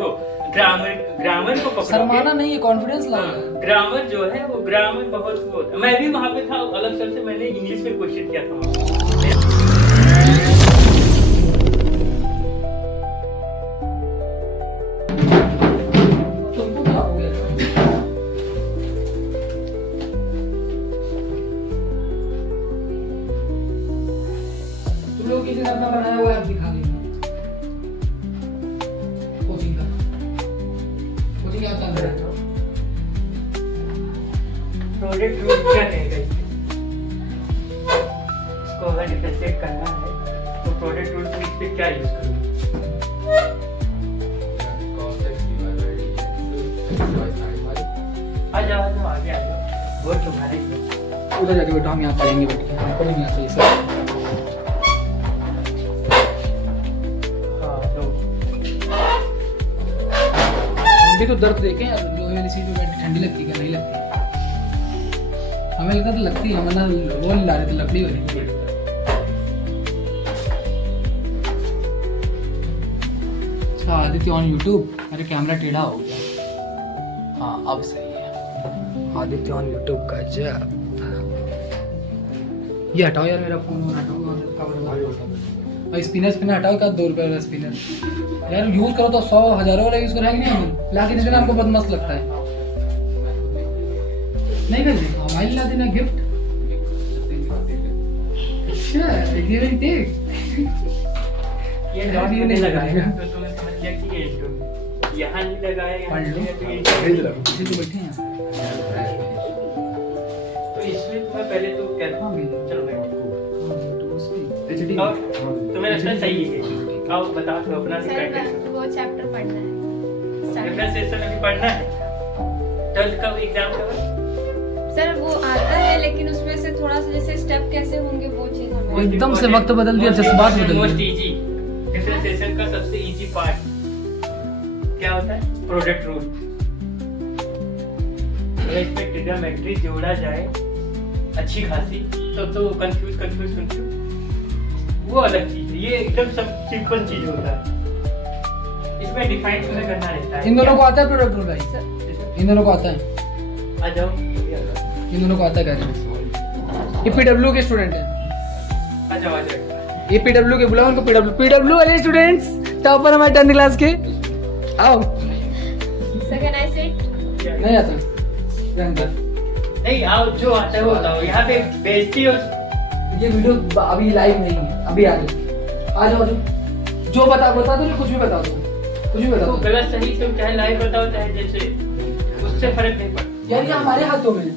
तो grammar grammar को पकड़ोगे, शर्माना नहीं है, कॉन्फिडेंस लाना। ग्रामर जो है वो ग्रामर बहुत वो होता है। मैं भी वहाँ पे था, अलग सर से मैंने इंग्लिश में क्वेश्चन किया था। तुमको क्या हो गया? तुम लोग किसी ने अपना बनाया हुआ ऐप दिखा देंगे कोचिंग का। कोचिंग क्या चल रहा है? प्रोडक्ट रूल क्या कहेगा इसको अगर डिफरेंशिएट करना है तो प्रोडक्ट रूल में इस पे क्या यूज करूँ? आ जाओ आगे आ जाओ, वो तुम्हारे ही है। उधर जाके बैठो, हम यहाँ पढ़ेंगे बैठ के, हमको नहीं आता ये सब। हाँ तो हम भी तो दर्द देखे हैं, लोहे वाली चीज में बैठ के ठंडी लगती है क्या? नहीं लगती। हमें लगता तो लगती है, वरना वो नहीं ला रहे थे लकड़ी वाली। अच्छा आदित्य ऑन यूट्यूब, मेरा कैमरा टेढ़ा हो गया। हाँ अब सही है। आदित्य ऑन यूट्यूब का जब ये हटाओ यार, मेरा फोन हटाओ, और स्पिनर हटाओ का 2 रुपए वाला स्पिनर यार यूज करो तो 100 हजारों वाला यूज करेंगे नहीं हम। ला के देना हमको बहुत मस्त लगता है। नहीं कर देगा हमारे ला देना गिफ्ट। अच्छा गिव एंड टेक। ये यार ये नहीं लगाएगा तो तुमने समझ लिया कि ये इंटरव्यू यहाँ नहीं लगाया, यहाँ पढ़ लो। नहीं लगाया तो इसी तो बैठे हैं। तो इसमें मैं पहले तो क्या हाँ भी चलो मैं एचडी और तुम्हें लगता है सही है? आओ बताओ तो अपना सर मैं वो चैप्टर पढ़ना है। डिफरेंशिएशन अभी पढ़ना है। 12th का एग्जाम कब? सर वो आता है लेकिन उसमें से थोड़ा सा जैसे स्टेप कैसे होंगे वो चीज हमें एकदम से वक्त बदल दिया, जज्बात बदल मोस्ट दिए। इजी डिफरेंशिएशन का सबसे इजी पार्ट क्या होता है? Product rule. अगर इसमें ट्रिग्नोमेट्री जोड़ा जाए अच्छी खासी तो कंफ्यूज वो अलग चीज है। ये एकदम सब सिंपल चीज होता है, इसमें डिफाइन तुम्हें करना रहता है। इन दोनों को आता है प्रोडक्ट रूल भाई? इन दोनों को आता है? आ जाओ इन दोनों को आता है कह रहे हैं। ये पीडब्ल्यू के स्टूडेंट है। आ जाओ ये पीडब्ल्यू के, बुलाओ उनको पीडब्ल्यू वाले स्टूडेंट्स टॉपर हमारे 10th क्लास के। आओ। सेकंड आई सेट नहीं आता रंग नहीं आओ, जो आता है वो बताओ। यहाँ पे बेइज्जती हो। ये वीडियो अभी लाइव नहीं है, अभी आ जाओ। आ जाओ जो बता दो, कुछ भी बता दो, कुछ भी बता तो दो। गलत सही तुम चाहे लाइव बताओ चाहे जैसे, उससे फर्क नहीं पड़ता। यार ये हमारे हाथों में है।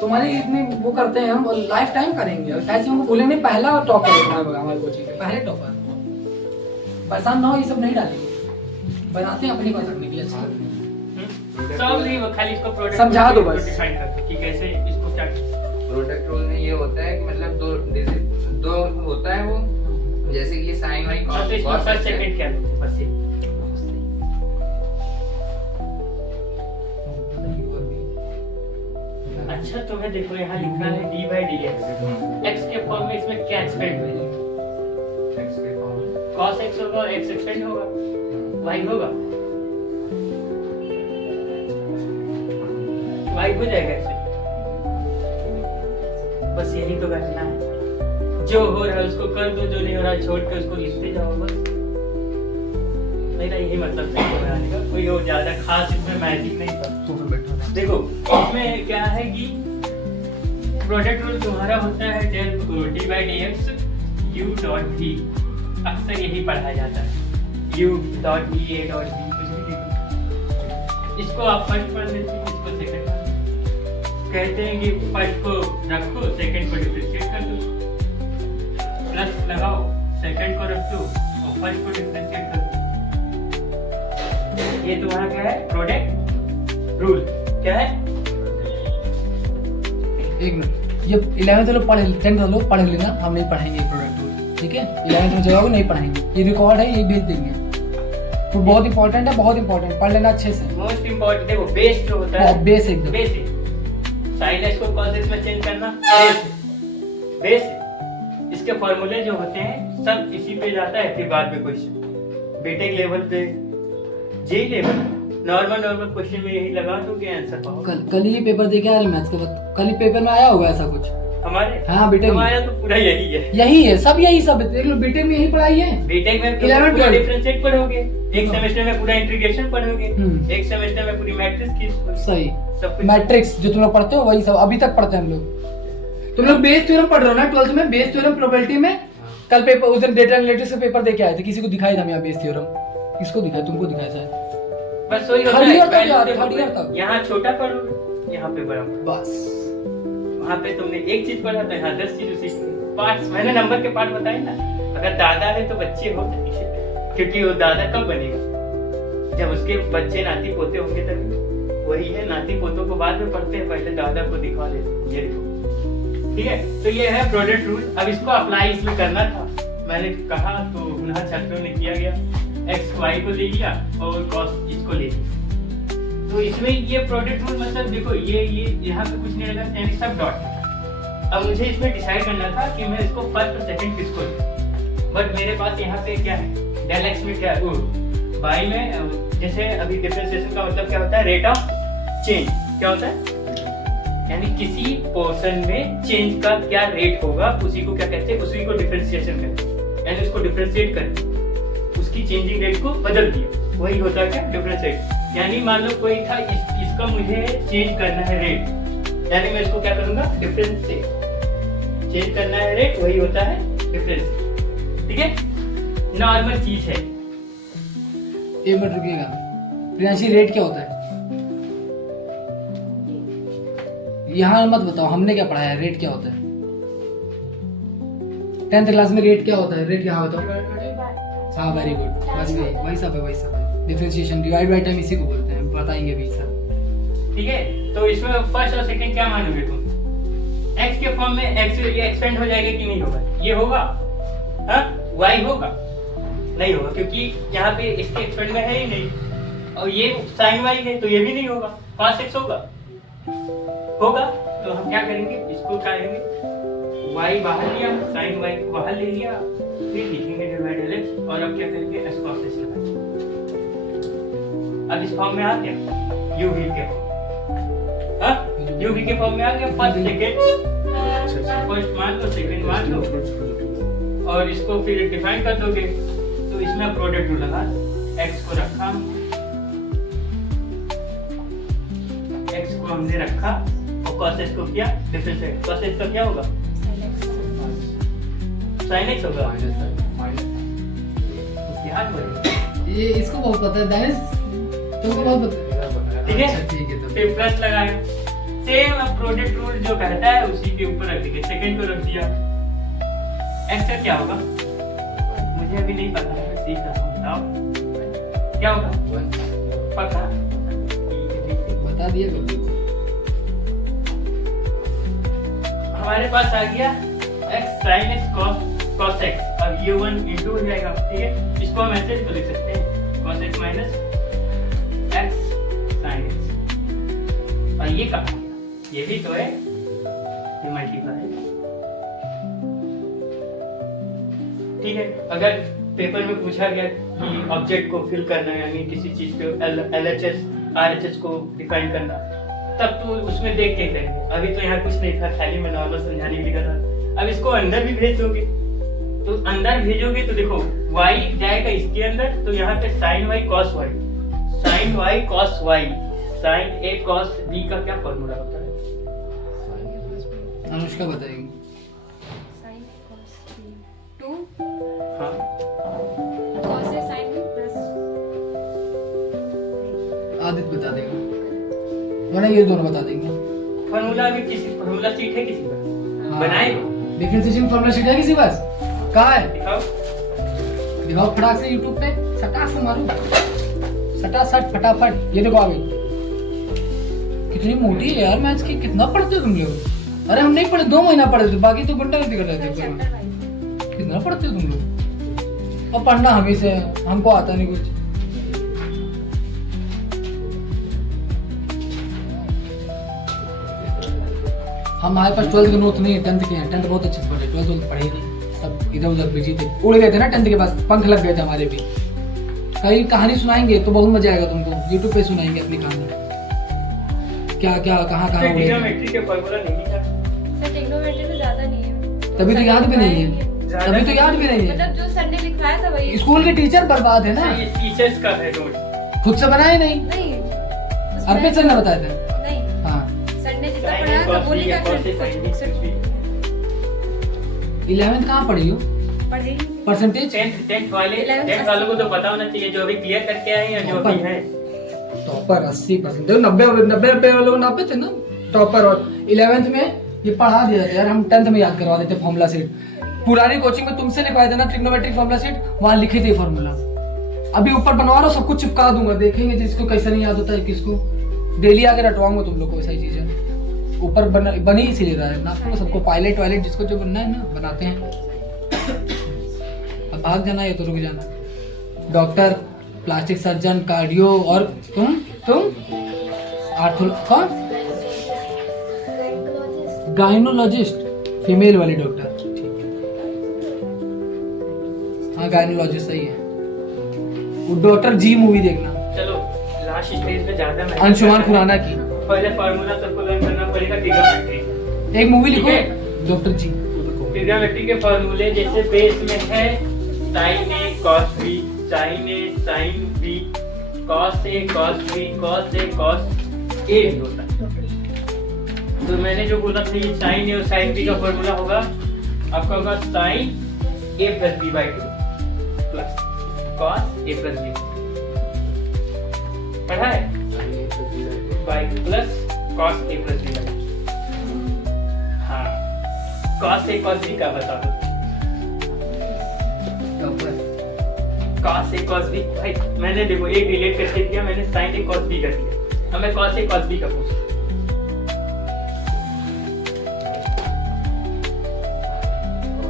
तुम्हारी इतनी वो करते हैं, हम लाइफ टाइम करेंगे। ऐसे हमको बोलेंगे पहला टॉपर है तुम्हारा, हमारे कोचिंग के पहले टॉपर। परेशान ना हो, ये सब नहीं डालेंगे, बनाते हैं अपनी बात करने के लिए। अच्छा सब नहीं, वो खाली इसको प्रोडक्ट समझा दो बस। डिफाइन कर दो कि कैसे इसको क्या। प्रोडक्ट रूल में ये होता है कि मतलब दो होता है वो, जैसे कि साइन वाई हाँ, तो इसमें फर्स्ट सेकंड क्या है? बस ये अच्छा तुम्हें देखो यहाँ लिखा है d/dx। x के फॉर्म में इसमें क्या एक्सपेंड है? cos x होगा और x एक्सपेंड होगा, y होगा, y हो जाएगा ऐसे। बस यही तो करना है। जो हो रहा है उसको कर दो, जो नहीं हो रहा है छोड़ के उसको लिखते जाओ बस। मेरा यही मतलब है बनाने का, कोई और ज्यादा खास इसमें मैजिक नहीं था। देखो इसमें क्या है कि प्रोडक्ट रूल तुम्हारा होता है d/dx u.v। अक्सर यही पढ़ाया जाता है u.v a.v कुछ भी लिखो। इसको आप फर्स्ट पढ़ लेते हैं, इसको सेकंड पढ़। कहते हैं कि फर्स्ट को रखो, सेकंड को डिफरेंशिएट कर दो, प्लस लगाओ, सेकंड को रख दो और फर्स्ट को डिफरेंशिएट कर दो। ये तुम्हारा क्या है? प्रोडक्ट रूल क्या है? एक मिनट, ये 11th लोग पढ़ 10th लोग पढ़ लेना, हम नहीं पढ़ाएंगे प्रोडक्ट रूल, ठीक है? 11th में जाओगे नहीं पढ़ाएंगे, ये रिकॉर्ड है, ये भेज देंगे। तो बहुत इंपॉर्टेंट है, बहुत इंपॉर्टेंट, पढ़ लेना अच्छे से। मोस्ट इंपॉर्टेंट देखो बेस जो होता है, बेस एकदम बेसिक। साइलेंस को कॉन्सेप्ट में चेंज करना बेसिक। इसके फॉर्मूले जो होते हैं सब इसी पे जाता है, फिर बाद में क्वेश्चन बीटेक लेवल पे जे लेवल नॉर्मल क्वेश्चन में यही लगा दोगे आंसर पाओ। कल ही ये पेपर दे के आ रहे मैथ्स के बाद, कल ही पेपर में आया होगा ऐसा कुछ हमारे। हाँ बीटेक में हमारा तो पूरा यही है। यही है, सब यही सब देख लो, बीटेक में यही पढ़ाई है। बीटेक में 11th पूरा 12th डिफरेंशिएट पढ़ोगे, एक सेमेस्टर में पूरा इंटीग्रेशन पढ़ोगे, एक सेमेस्टर में पूरी मैट्रिक्स की सही सब कुछ। मैट्रिक्स जो तुम लोग पढ़ते हो वही सब अभी तक पढ़ते हैं हम लोग। तुम लोग बेस थ्योरम पढ़ रहे हो ना 12th में, बेस थ्योरम प्रोबेबिलिटी में। कल पेपर उस दिन डेटा एनालिटिक्स का पेपर दे के आए थे, किसी को दिखाई था यहाँ बेस थ्योरम, किसको दिखाया, तुमको दिखाया था। बस वही होता थर्ड ईयर है, तक पहले यार, से थर्ड ईयर तक। यहाँ छोटा पढ़ोगे, यहाँ पे बड़ा पढ़ोगे। बस वहाँ पे तुमने एक चीज पढ़ा था, यहाँ 10 चीज सीखी। पार्ट्स मैंने नंबर के पार्ट बताए ना। अगर दादा है तो बच्चे हो जाएंगे, क्योंकि वो दादा कब बनेगा जब उसके बच्चे नाती पोते होंगे तभी। वही है, नाती पोतों को बाद में पढ़ते हैं, पहले दादा को दिखा देते हैं। ये देखो, ठीक है। तो ये है प्रोडक्ट रूल। अब इसको अप्लाई इसमें करना था, मैंने कहा तो उन्हें छात्रों ने किया गया, एक्स वाई को ले लिया और कॉस इसको ले लिया। तो इसमें ये प्रोडक्ट रूल मतलब देखो, ये यहाँ पे कुछ नहीं लगा, यानी सब डॉट है। अब मुझे इसमें डिसाइड करना था कि मैं इसको फर्स्ट और सेकंड किसको लूं, बट मेरे पास यहाँ पे क्या है, डेल एक्स में क्या है, वाई में जैसे अभी डिफरेंशिएशन का मतलब क्या होता है, रेट ऑफ चेंज क्या होता है, यानी किसी पोर्शन में चेंज का क्या रेट होगा, उसी को क्या कहते हैं, उसी को डिफरेंशिएशन कहते हैं। यानी उसको डिफरेंशिएट करके उसकी चेंजिंग रेट को बदल दिया, वही होता है क्या, डिफरेंशिएट। यानी मान लो कोई था, इसका मुझे चेंज करना है रेट, यानी मैं इसको क्या करूंगा, डिफरेंशिएट। चेंज करना है रेट, वही होता है डिफरेंशिएट। ठीक है, नॉर्मल चीज है। एक मिनट रुकिएगा, प्रियांशी रेट क्या होता है यहाँ मत बताओ, हमने क्या पढ़ाया है, रेट क्या होता है 10th क्लास में, रेट क्या होता है, रेट यहाँ बताओ। हाँ वेरी गुड, बस वही सब है, वही सब है। डिफरेंशिएशन, डिवाइड बाय टाइम इसी को बोलते हैं, बताएंगे भी सर। ठीक है, तो इसमें फर्स्ट और सेकंड क्या मानोगे तुम, x के फॉर्म में x ये एक्सपेंड हो जाएगा कि नहीं होगा, ये होगा, हाँ y होगा, नहीं होगा, क्योंकि यहाँ पे इसके एक्सपेंड में है ही नहीं, और ये sin y है तो ये भी नहीं होगा, cos x होगा। तो हम क्या करेंगे, इसको क्या करेंगे, y बाहर लिया, sin y को बाहर ले लिया, फिर लिखेंगे डिवाइड बाय x, और अब क्या करेंगे, s cos x लगाएंगे। अब इस फॉर्म में आ गया u v के फॉर्म, हाँ u v के फॉर्म में आ गया। फर्स्ट सेकंड, फर्स्ट मान लो, सेकंड मान लो, और इसको फिर डिफाइन कर दोगे। तो इसमें प्रोडक्ट रूल लगा, x को रखा, x को हमने रखा और cos x को किया डिफरेंशिएट। cos x का क्या होगा, sin x होगा, याद बढ़ेगा। ये इसको बहुत पता है दानिश, तुमको बहुत पता है। ठीक है, अच्छा, ठीक है, तो फिर प्लस लगाया, सेम अब प्रोडक्ट रूल जो कहता है उसी के ऊपर रख दिया, सेकंड को रख दिया। x का क्या होगा, मुझे अभी नहीं पता है, मैं सीख रहा हूँ, बताओ क्या होगा, पता बता दिया कर दो। हमारे पास आ गया x sin x cos x। अब ये 1 into हो जाएगा, ठीक है। इसको हम ऐसे तो लिख सकते हैं, cos x minus x sin x। और ये कहाँ गया, ये भी तो है, ये मल्टीप्लाई है। ठीक है, अगर पेपर में पूछा गया कि ऑब्जेक्ट को फिल करना है, यानी किसी चीज पे LHS RHS को डिफाइन करना, तब तो उसमें देख के करेंगे। अभी तो यहाँ कुछ नहीं था, खाली मैं नॉर्मल समझाने के लिए कर रहा। अब इसको अंदर भी भेज दोगे, तो अंदर भेजोगे तो देखो y जाएगा इसके अंदर, तो यहाँ पे sin y cos y, sin y cos y, sin a cos b का क्या फॉर्मूला होता है, अनुष्का बताएगी। sin cos b 2 हाँ cos a sin b plus Aditya बता देगा, वरना ये दोनों बता देंगे। फॉर्मूला अभी किसी फॉर्मूला सीट है किसी का, बनाएगा, डिफरेंशिएशन फॉर्मूला शीट है किसी पास, कहाँ है दिखाओ। दिखाओ फटाक से, यूट्यूब पे सटाक से मारो, सटासट फटाफट। ये देखो आ गई, कितनी मोटी है यार मैथ्स की, कितना पढ़ते हो तुम लोग। अरे हम नहीं पढ़े, 2 महीना पढ़े थे, बाकी तो घंटा कर रहे थे। चैप्टर वाइज कितना पढ़ते हो तुम लोग, और पढ़ना हमें से, हमको आता नहीं कुछ। हमारे पास 12th के नोट्स नहीं है, 10th के हैं। 10th बहुत अच्छे से पढ़े, 12th पढ़े नहीं, सब इधर उधर बिजी थे, उड़ गए थे ना 10th के पास, पंख लग गए थे हमारे भी। कहीं कहानी सुनाएंगे तो बहुत मजा आएगा तुमको, यूट्यूब पे सुनाएंगे अपनी कहानी, क्या क्या कहाँ कहाँ हुए थे। ट्रिग्नोमेट्री के फॉर्मूला नहीं था। सर ट्रिग्नोमेट्री तो ज्यादा नहीं है, तभी तो याद भी नहीं है, तभी तो याद भी नहीं है। मतलब जो सर ने लिखवाया था वही स्कूल के टीचर बर्बाद है ना, ये टीचर्स का है नोट। खुद से बनाए नहीं, नहीं अर्पित सर ने बताया था। नहीं, हाँ सर ने जितना पढ़ाया था वो लिखा था। 11th कहाँ पढ़ी हो, पढ़े ही नहीं। परसेंटेज? 10th वालों को तो पता होना चाहिए, जो अभी क्लियर करके आए या जो भी है। टॉपर 80%, देखो 90 वालों को नापे थे ना टॉपर, और 11th में ये पढ़ा दिया था यार, हम 10th में याद करवा देते फॉर्मूला सेट। पुरानी कोचिंग में तुमसे लिखवाया था ना ट्रिग्नोमेट्रिक फॉर्मूला सेट, वहां लिखे थे फॉर्मूला। अभी ऊपर बनवा रहा सबको चिपका दूंगा, देखेंगे जिसको कैसा नहीं याद होता है, किसको डेली आके रटवाऊंगा तुम लोग को ऐसी चीजें। ऊपर बनी इसीलिए रहा है ना, सबको पायलट वायलट जिसको जो बनना है ना बनाते हैं। अब भाग जाना है तो रुक जाना। डॉक्टर, प्लास्टिक सर्जन, कार्डियो, और तुम कौन? गायनोलॉजिस्ट, फीमेल वाली डॉक्टर, ठीक है। हाँ गायनोलॉजिस्ट सही है। डॉक्टर जी मूवी देखना, चलो लास्ट स्टेज पे ज्यादा मैं अंशुमान खुराना की। पहले फार्मूला सबको लर्न करना पड़ेगा ट्रिग्नोमेट्री। एक मूवी लिखो ठीक है। डॉक्टर जी। ट्रिग्नोमेट्री के फार्मूले जैसे बेस में है sin A cos B, sin A sin B, cos A cos B, cos A cos A होता है। तो मैंने जो बोला था ये sin A और sin B का फार्मूला होगा, आपका होगा sin A plus B by 2 plus cos A plus B पढ़ा है by plus cos A plus B by 2। हाँ cos A cos B का बता दो। cos A cos B भाई मैंने देखो एक रिलेट करके दिया, मैंने sin A cos B कर दिया, अब मैं cos A cos B का पूछूं।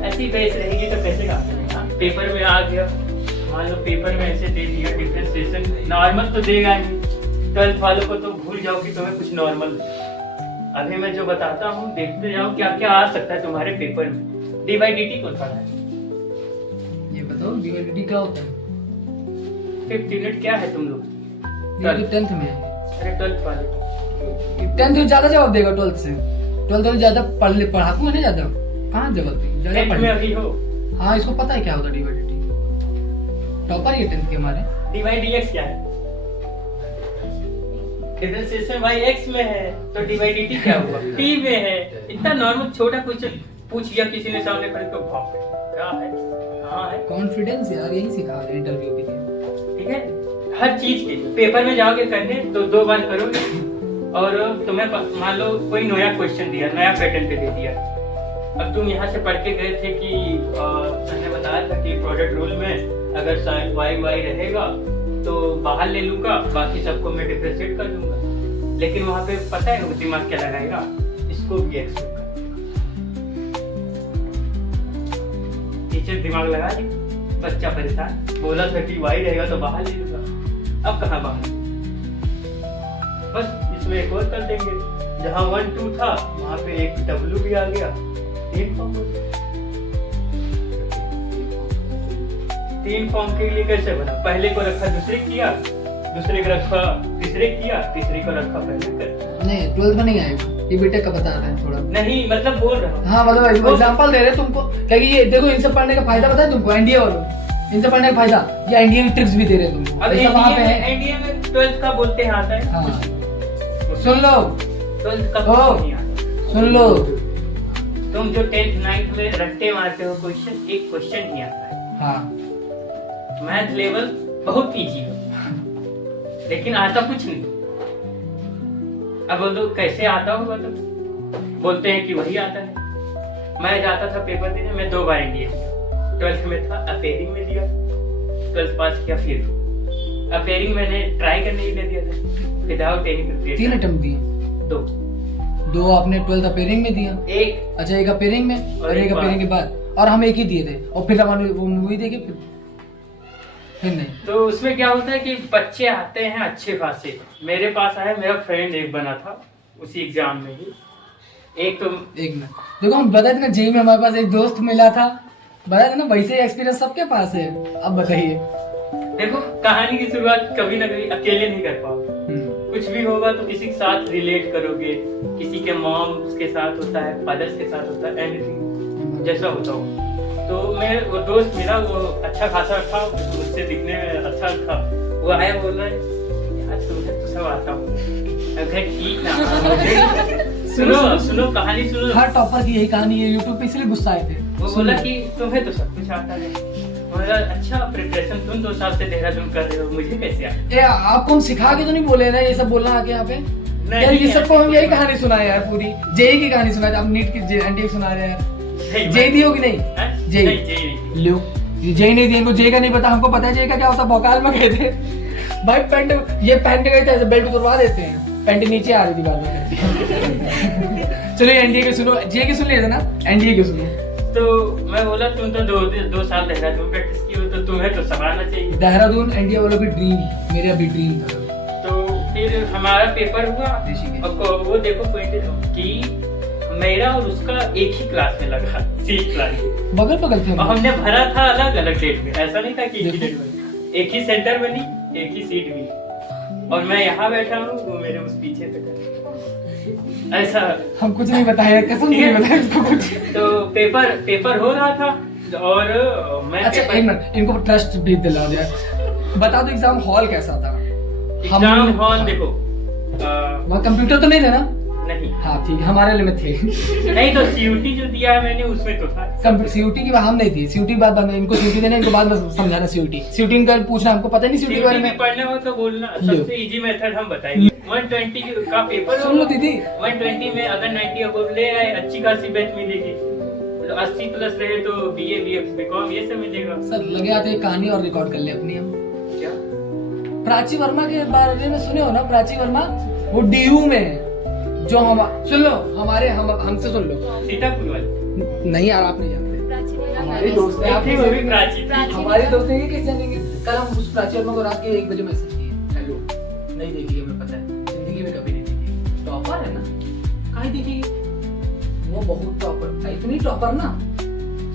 ऐसी बेस रहेगी तो कैसे काम चलेगा? पेपर में आ गया, मान लो पेपर में ऐसे दे दिया डिफरेंशिएशन, नॉर्मल तो देगा नहीं, 12th वालों को तो भूल जाओ कि तुम्हें कुछ नॉर्मल। अभी मैं जो बताता हूँ देखते जाओ क्या क्या आ सकता है तुम्हारे पेपर में। डी बाई डी टी कौन पढ़ा है? ये बताओ डी क्या होता है? 5th यूनिट क्या है तुम लोग? ये 10th में है। अरे 12th वाले 10th तो ज्यादा जवाब देगा 12th से, 12th तो ज्यादा पढ़ाकू है ना, ज्यादा कहाँ जवाब देगा, ज्यादा 10th में अभी हो। हाँ इसको पता है क्या होता है D by D T, topper ये 10th के हमारे। डी बाई डी एक्स क्या है? डिफरेंशिएशन वाई एक्स में है तो डी बाई डी टी क्या हुआ? टी में है। इतना नॉर्मल छोटा कुछ पूछ लिया किसी ने सामने खड़े तो भाप क्या है, कहाँ है? कॉन्फिडेंस यार यही सिखा रहे हैं इंटरव्यू के लिए। ठीक है, हर चीज के पेपर में जाओगे करने तो 2 बार करोगे, और तुम्हें मान लो कोई नया क्वेश्चन दिया, नया पैटर्न पे दे दिया, अब तुम यहाँ से पढ़ के गए थे कि मैंने बताया था कि प्रोडक्ट रूल में अगर साइन वाई वाई रहेगा तो बाहर ले लूंगा, बाकी सबको मैं डिफरेंशिएट कर दूंगा, लेकिन वहाँ पे पता है वो दिमाग क्या लगाएगा, इसको भी एक्स कर। टीचर दिमाग लगा दी, बच्चा परेशान, बोला था कि वाई रहेगा तो बाहर ले लूंगा, अब कहाँ बाहर? बस इसमें एक और कर देंगे, जहाँ 1 2 था वहाँ पे एक W भी आ गया, 3 फॉर्म हो गया। 3 फॉर्म के लिए कैसे बना? पहले को रखा दूसरे किया, दूसरे को रखा तीसरे किया, तीसरे को रखा पहले कर। नहीं 12th में नहीं आएगा, ये बीटेक का बता रहे हैं थोड़ा। नहीं मतलब बोल रहा हूँ। हाँ मतलब एग्जांपल दे रहे हैं तुमको, क्या कि ये देखो इनसे पढ़ने का फायदा बताए तुमको, एनडीए वालों इनसे पढ़ने का फायदा, या एनडीए की ट्रिक्स भी दे रहे हैं तुमको। अब ऐसा वहाँ पे है। एनडीए में 12th का बोलते हैं आता है। हाँ सुन लो, 12th का ओ, कुछ नहीं आता। सुन लो, तुम जो 10th 9th में रट्टे मारते हो क्वेश्चन, एक क्वेश्चन नहीं आता है। हाँ मैथ लेवल बहुत इजी है, लेकिन आता कुछ नहीं। अब बोलो कैसे आता होगा, तो बोलते हैं कि वही आता है। मैं जाता था पेपर देने, मैं 2 बार एनडीए दिया, 12th में था अपेयरिंग में दिया, 12th पास किया, फिर अपेयरिंग मैंने ट्राई करने के लिए दिया था विदाउट एनी प्रिपरेशन। 3 अटेम्प्ट दिए, 2 आपने 12th अपेयरिंग में दिया, एक अच्छा एक अपेयरिंग में और एक अपेयरिंग के बाद, और हम एक ही दिए थे, और फिर हमारे वो मूवी देखे फिर नहीं। तो उसमें क्या होता है कि बच्चे आते हैं अच्छे खासे। मेरे पास आया, मेरा फ्रेंड एक बना था उसी एग्जाम में ही, एक मिनट देखो हम बताए थे ना जेई में हमारे पास एक दोस्त मिला था, बताया था ना, वैसे एक्सपीरियंस सबके पास है। अब बताइए देखो कहानी की शुरुआत कभी ना कभी अकेले नहीं कर पाओ। कुछ भी होगा तो किसी के साथ रिलेट करोगे, किसी के मॉम के साथ होता है, फादर्स के साथ होता है, एनीथिंग जैसा होता हो। तो मैं वो दोस्त मेरा वो अच्छा खासा था, उससे दिखने में अच्छा था, वो आया बोल रहा है यार तुम्हें तो सब आता हूँ। ठीक ना सुनो कहानी सुनो। हर टॉपर की यही कहानी है, यूट्यूब पे इसलिए गुस्सा आए थे। वो बोला कि तुम्हें तो सब कुछ आता है। बोला अच्छा प्रिपरेशन तुम 2 साल से देहरादून कर रहे हो, मुझे कैसे आता? ए आपको हम सिखा के तो नहीं बोले ना ये सब बोलना आके यहाँ पे? यार ये सबको हम यही कहानी सुनाए यार, पूरी जेई की कहानी सुनाए, आप नीट की एनटीए सुना रहे हैं। जेई दी होगी नहीं? जेई लो जेई नहीं दी, इनको जेई का नहीं पता, हमको पता है जेई का क्या होता है। भोकाल में गए थे भाई, पैंट ये पहन के गए थे, बेल्ट उतरवा देते हैं, पैंट नीचे आ रही थी बाद में। चलो एनडीए के सुनो, जेई के सुन लिए थे ना, एनडीए के सुनो। तो मैं बोला तुम तो 2 साल देहरादून प्रैक्टिस की हो, तो तुम्हें तो सब आना चाहिए। देहरादून एनडीए वालों की ड्रीम, मेरा भी ड्रीम था। तो फिर हमारा पेपर हुआ और वो देखो पॉइंट कि मेरा और उसका एक ही क्लास में लगा, सीट क्लास बगल बगल थे, और हमने भरा था अलग अलग डेट में, ऐसा नहीं था कि एक ही डेट में, एक ही सेंटर बनी, एक ही सीट मिली, और मैं यहाँ बैठा हूँ, वो मेरे उस पीछे बैठा। ऐसा हम कुछ नहीं बताया, कसम नहीं बताया इसको कुछ। तो पेपर हो रहा था और मैं अच्छा एक मिनट, इनको ट्रस्ट भी दिला दिया। बता दो एग्जाम हॉल कैसा था? एग्जाम हॉल देखो वहाँ कंप्यूटर तो नहीं थे ना? नहीं। हाँ ठीक, हमारे लिए में थे। नहीं तो सीयूटी जो दिया है मैंने उसमें तो था। सीयूटी की हम नहीं थी, सीयूटी की बात इनको सीयूटी देना, इनको बाद में समझाना सीयूटी का पूछना, हमको पता नहीं सीयूटी के बारे में। पढ़ना हो तो बोलना, सबसे इजी मेथड हम बताएंगे। 120 का पेपर सुन लो दीदी, 120 में अगर 90 अबव ले आए अच्छी खासी बेंच मिलेगी, 80 प्लस रहे तो बीए बीकॉम ये सब मिलेगा। सर लगे आते एक कहानी और रिकॉर्ड कर ले अपनी हम। क्या प्राची वर्मा के बारे में सुने हो ना? प्राची वर्मा वो डीयू में जो हम सुन लो, हमारे हमसे सुन लो, सीतापुर वाले नहीं यार आप नहीं जानते, हमारे दोस्त हैं, आपकी वो भी प्राची हमारे दोस्त हैं, कैसे जानेंगे? कल हम उस प्राची वर्मा को रात के 1 बजे मैसेज किए, हेलो, नहीं देखिए हमें पता है, जिंदगी में कभी नहीं देखी, टॉपर है ना, कहीं देखेगी वो, बहुत टॉपर था, इतनी टॉपर ना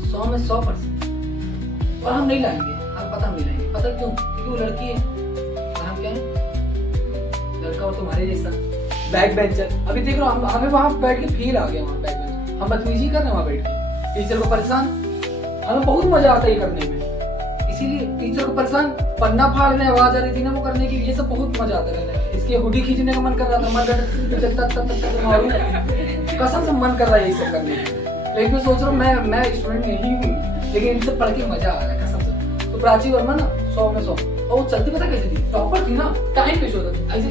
100 में 100%। और हम नहीं लाएंगे, हमें पता हम नहीं लाएंगे, पता क्यों? क्योंकि वो लड़की है और हम क्या है, लड़का और तुम्हारे जैसा बैक बेंचर। अभी देख रहे हो हमें वहां बैठ के फील आ गया, वहां बैक बेंचर हम बदतमीजी कर रहे हैं वहां बैठ के, टीचर को परेशान, हमें बहुत मजा आता है ये करने में, इसीलिए टीचर को परेशान, पन्ना फाड़ने आवाज आ रही थी ना वो करने की, ये सब बहुत मजा आता है। इसके हुडी खींचने का मन कर रहा था, मन कसम से मन कर रहा है ये सब करने का, लेकिन मैं सोच रहा हूँ मैं स्टूडेंट नहीं हूँ, लेकिन इनसे पढ़ के मजा आ रहा है कसम से। तो प्राची वर्मा ना 100 में 100, और वो चलती पता कैसे थी, टॉपर थी ना, टाइम पे होता था ऐसे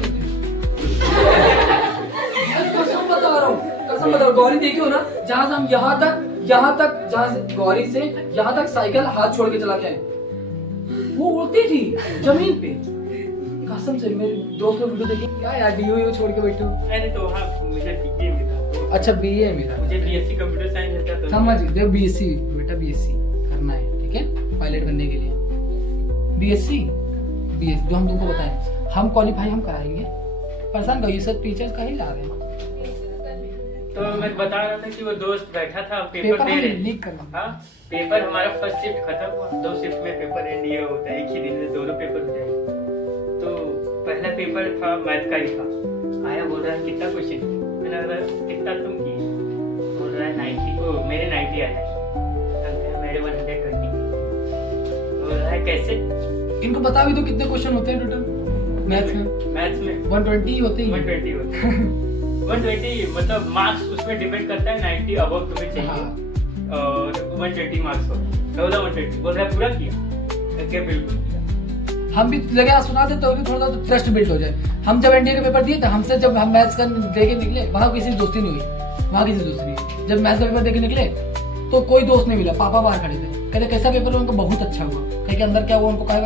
कसम बता रहा हूँ, कसम बता रहा हूँ। गौरी देखी हो ना, जहाँ से हम यहाँ तक जहाँ से गौरी से यहाँ तक साइकिल हाथ छोड़ के चला के आए, वो उड़ती थी जमीन पे, कसम से। मेरे दोस्त लोग वीडियो देखे, क्या यार डीयू छोड़ के बैठे हो? अरे तो हाँ मुझे बीए मिला। अच्छा बीए मिला, मुझे बीएससी कंप्यूटर साइंस था, तो समझ गए। बीएससी बेटा, बीएससी करना है, ठीक है, पायलट बनने के लिए बीएससी जो हम तुमको बताएं, हम क्वालिफाई हम कराएंगे, परेशान करो, ये सब टीचर्स का ही ला रहे हैं। तो मैं बता रहा था कि वो दोस्त बैठा था पेपर दे रहे, लीक करना। हाँ पेपर हमारा फर्स्ट शिफ्ट खत्म हुआ, 2 शिफ्ट में पेपर एनडीए होता है, एक ही दिन में दोनों पेपर हो जाए। तो पहला पेपर था मैथ का ही था, आया बोल रहा है कितना क्वेश्चन, मैंने बोला कितना तुम किए, बोल रहा है 90 को मेरे 90 आ जाए, मेरे 100 करनी, बोल रहा है कैसे? इनको बता भी तो कितने क्वेश्चन होते हैं टोटल मैथ्स में? 120 होते हैं, 120 होते हैं। 120 मतलब मार्क्स उसमें डिपेंड करता है, 90 अबव तुम्हें चाहिए। हाँ। और 120 मार्क्स हो, बोला 120, बोल रहा है पूरा किया, क्या बिल्कुल किया। हम भी लगे सुना देते हो कि थोड़ा सा ट्रस्ट बिल्ड हो जाए। हम जब एनडीए के पेपर दिए थे, हमसे जब हम मैथ्स का दे के निकले, वहाँ किसी से दोस्ती नहीं हुई, वहाँ किसी से दोस्ती नहीं हुई। जब मैथ्स का पेपर दे के निकले तो कोई दोस्त नहीं मिला, पापा बाहर खड़े थे, कहते कैसा पेपर हुआ? उनको बहुत अच्छा हुआ। कहे के अंदर क्या हुआ उनको कहा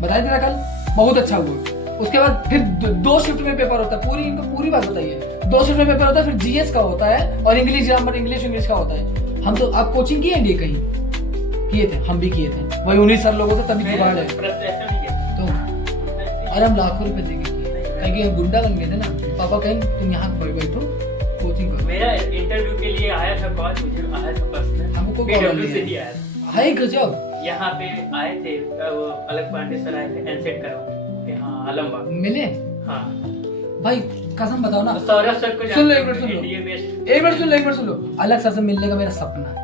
बताए थे ना कल, बहुत अच्छा हुआ। उसके बाद फिर 2 शिफ्ट में पेपर होता है, इनको पूरी बात बताइए, 2 शिफ्ट में पेपर होता है, फिर जीएस का होता है और इंग्लिश ग्रामर, इंग्लिश का होता है। हम तो आप कोचिंग किए एनडीए कहीं? किए थे, हम भी किए थे, वही 19 सर लोगों से तभी जुगाड़ है। तो अरे हम लाखों रुपए देके किए, गुंडा बन गए थे ना। पापा कहें तुम यहाँ बैठो कोचिंग करो। मेरा इंटरव्यू के लिए आया था कॉल, मुझे आया था पर्सनल, हमको कॉल से ही आया था। हाय गजब, यहाँ पे आए थे, वो अलग पांडे सर आए थे एनसेट करवाने यहाँ आलमबाग। मिले हाँ भाई, कसम बताओ ना। सौरभ सर को सुन लो, एक मिनट सुन लो, इंडिया बेस्ट। एक मिनट सुन लो। अलग सर से मिलने का मेरा सपना है,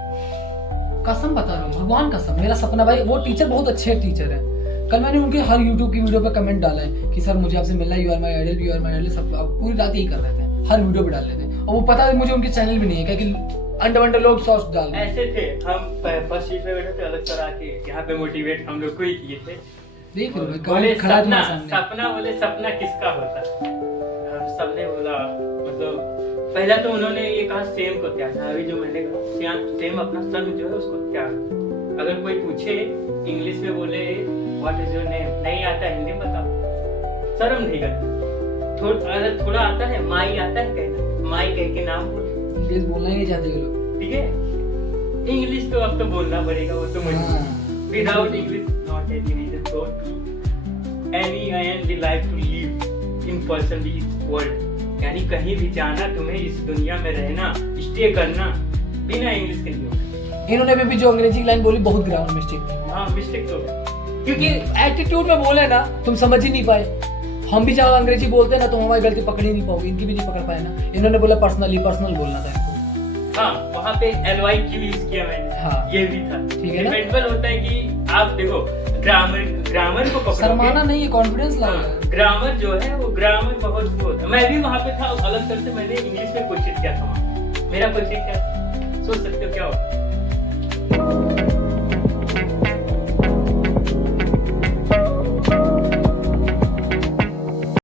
कसम बता रहा हूँ, भगवान कसम, मेरा सपना भाई। वो टीचर बहुत अच्छे टीचर है। कल मैंने उनके हर यूट्यूब की वीडियो पे कमेंट डाला है कि सर मुझे आपसे मिलना है, you are my idol, you are my idol. सब पूरी रात यही कर रहे थे, हर वीडियो पे डाल रहे थे। और वो पता है मुझे उनके चैनल भी नहीं है, क्योंकि अंडर लोग सॉस डाल रहे हैं। ऐसे थे हम, फर्स्ट सीट पे बैठे थे, अलग सर आके यहाँ पे मोटिवेट हम लोग को ही किए थे। देख लो भाई, बोले खड़ा है सपना, तुम्हारे सामने। सपना बोले सपना किसका होता है? हम सबने बोला, मतलब पहला तो उन्होंने ये कहा सेम को त्याग। अभी जो मैंने कहा सेम अपना सन जो है उसको त्याग। अगर कोई पूछे इंग्लिश में बोले व्हाट इज योर नेम, नहीं आता हिंदी में बताओ, शर्म नहीं करना। अगर थोड़ा आता है, माई आता है कहना, माई कह के नाम बोलो। इंग्लिश बोलना ही नहीं चाहते ये लोग। ठीक है, इंग्लिश तो अब तो बोलना पड़ेगा, वो तो मुझे without English not any reason for any and we like to live in person this world. यानी कहीं भी जाना, तुम्हें इस दुनिया में रहना, स्टे करना, बिना इंग्लिश के नहीं होगा। इन्होंने भी जो अंग्रेजी लाइन बोली बहुत ग्रामर मिस्टेक थी। हाँ मिस्टेक तो है, क्योंकि एटीट्यूड में बोले ना, तुम समझ ही नहीं पाए। हम भी जहाँ अंग्रेजी बोलते हैं ना, तुम हमारी गलती पकड़ ही नहीं पाओगे, इनकी भी नहीं पकड़ पाए ना। इन्होंने बोला पर्सनल बोलना था इनको। हाँ वहाँ पे LYQ यूज किया मैंने। हाँ। ये भी था। ठीक है ना? डिपेंडेबल होता है कि आप देखो ग्रामर को पकड़ोगे। शर्माना नहीं है, कॉन्फिडेंस लाओगे। ग्रामर जो है वो ग्रामर बहुत वो होता है। मैं भी वहाँ पे था, अलग तरह से मैंने इंग्लिश में क्वेश्चन किया था वहाँ। मेरा क्वेश्चन क्या, सोच सकते हो क्या हो?